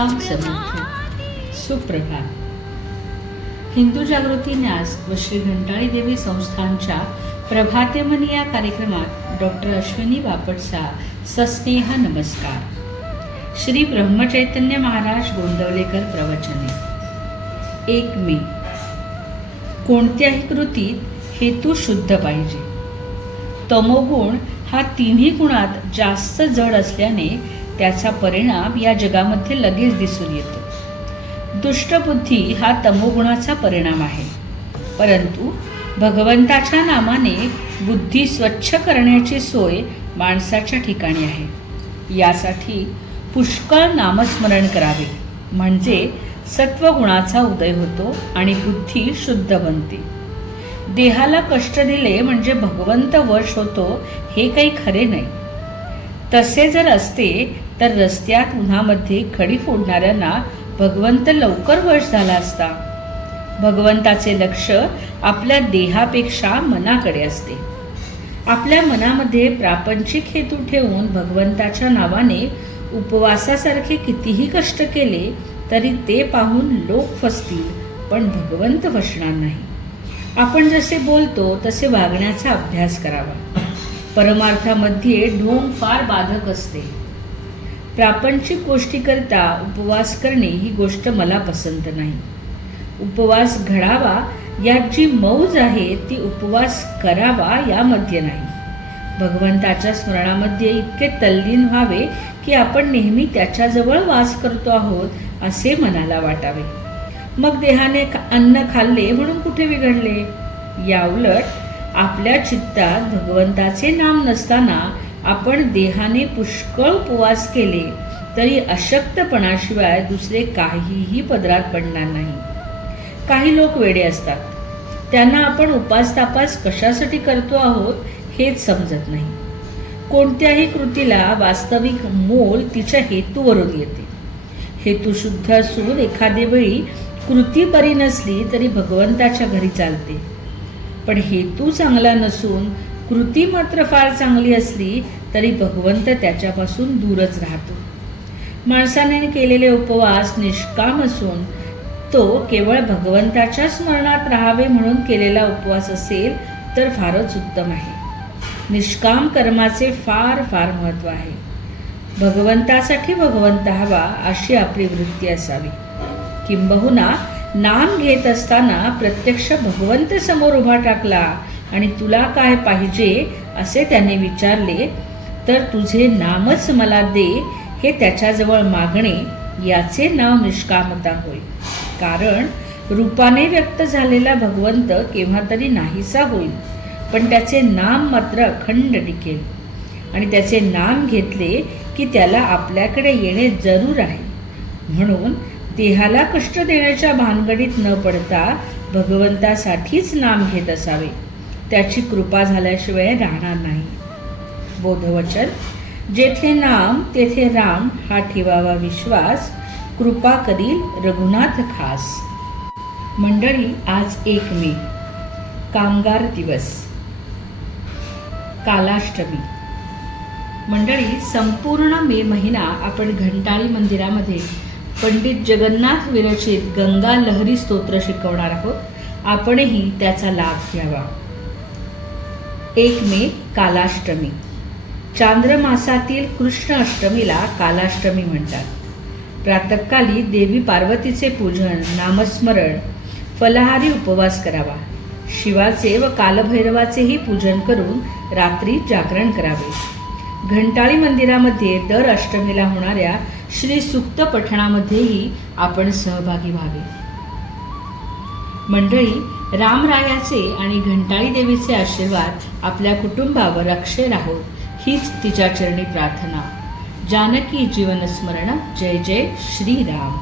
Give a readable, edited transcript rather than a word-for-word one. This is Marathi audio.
श्रीराम समर्थ. सुप्रभात. हिंदू जागृती न्यास व श्री घंटाळी देवी संस्थानच्या प्रभाते मनी या कार्यक्रमात डॉक्टर अश्विनी बापटचा सस्नेह नमस्कार. श्री ब्रह्मचैतन्य महाराज गोंदवलेकर प्रवचने. 1 मे. कोणत्याही कृतीत हेतू शुद्ध पाहिजे. तमोगुण हा तिन्ही गुणात जास्त जड असल्याने त्याचा परिणाम या जगामध्ये लगेच दिसून येतो. दुष्टबुद्धी हा तमोगुणाचा परिणाम आहे. परंतु भगवंताच्या नामाने बुद्धी स्वच्छ करण्याची सोय माणसाच्या ठिकाणी आहे. यासाठी पुष्कळ नामस्मरण करावे, म्हणजे सत्वगुणाचा उदय होतो आणि बुद्धी शुद्ध बनते. देहाला कष्ट दिले म्हणजे भगवंत वश होतो हे काही खरे नाही. तसे जर असते तर रस्त्यात उन्हामध्ये खडी फोडणाऱ्यांना भगवंत लवकर वश झाला असता. भगवंताचे लक्ष आपल्या देहापेक्षा मनाकडे असते. आपल्या मनामध्ये प्रापंचिक हेतू ठेवून भगवंताच्या नावाने उपवासासारखे कितीही कष्ट केले तरी ते पाहून लोक फसतील, पण भगवंत फसणार नाही. आपण जसे बोलतो तसे वागण्याचा अभ्यास करावा. परमार्थामध्ये ढोंग फार बाधक असते. प्रापंचिक गोष्टीकरता उपवास करणे ही गोष्ट मला पसंत नाही. उपवास घडावा यात जी मौज आहे ती उपवास करावा यामध्ये नाही. भगवंताच्या स्मरणामध्ये इतके तल्लीन व्हावे की आपण नेहमी त्याच्याजवळ वास करतो आहोत असे मनाला वाटावे. मग देहाने अन्न खाल्ले म्हणून कुठे बिघडले? याउलट आपल्या चित्तात भगवंताचे नाम नसताना आपण देहाने पुष्कळ उपवास केले तरी अशक्तपणाशिवाय दुसरे काहीही पदरात पडणार नाही. काही लोक वेडे असतात. त्यांना आपण उपास तापास कशासाठी करतो आहोत हेच समजत नाही. कोणत्याही कृतीला वास्तविक मोल तिच्या हेतूवरून येते. हेतू शुद्ध असून एखादे वेळी कृती बरी नसली तरी भगवंताच्या घरी चालते. पण हेतू चांगला नसून कृती मात्र फार चांगली असली तरी भगवंत त्याच्यापासून दूरच राहतो. माणसाने केलेले उपवास निष्काम असून तो केवळ भगवंताच्या स्मरणात राहावे म्हणून केलेला उपवास असेल तर फारच उत्तम आहे. निष्काम कर्माचे फार फार महत्त्व आहे. भगवंतासाठी भगवंत हवा अशी आपली वृत्ती असावी. किंबहुना नाम घेत असताना प्रत्यक्ष भगवंत समोर उभा टाकला आणि तुला काय पाहिजे असे त्याने विचारले तर तुझे नामच मला दे हे त्याच्याजवळ मागणे याचे नाव निष्कामता होय. कारण रूपाने व्यक्त झालेला भगवंत केव्हा तरी नाहीसा होईल, पण त्याचे नाम मात्र अखंड टिकेल. आणि त्याचे नाम घेतले की त्याला आपल्याकडे येणे जरूर आहे. म्हणून देहाला कष्ट देण्याच्या भानगडीत न पडता भगवंतासाठीच नाम घेत असावे. त्याची कृपा झाल्याशिवाय राहणार नाही. बोधवचन. जेथे नाम तेथे राम हा ठेवावा विश्वास, कृपा करील रघुनाथ खास. मंडळी, आज 1 मे कामगार दिवस, कालाष्टमी. मंडळी, संपूर्ण मे महिना आपण घंटाळी मंदिरामध्ये पंडित जगन्नाथ विरचित गंगा लहरी स्तोत्र शिकवणार आहोत. आपणही त्याचा लाभ घ्यावा. 1 मे कालाष्टमी. चांद्रमासातील कृष्ण अष्टमीला कालाष्टमी म्हणतात. प्रातःकाली देवी पार्वतीचे पूजन, नामस्मरण, फलाहारी उपवास करावा. शिवाचे व कालभैरवाचेही पूजन करून रात्री जागरण करावे. घंटाळी मंदिरामध्ये दर अष्टमीला होणाऱ्या श्री सूक्त पठणामध्येही आपण सहभागी व्हावे. मंडळी, रामरायाचे आणि घंटाळी देवीचे आशीर्वाद आपल्या कुटुंबावर अक्षय राहोत हीच तिच्या चरणी प्रार्थना. जानकी जीवन स्मरण. जय जय श्रीराम.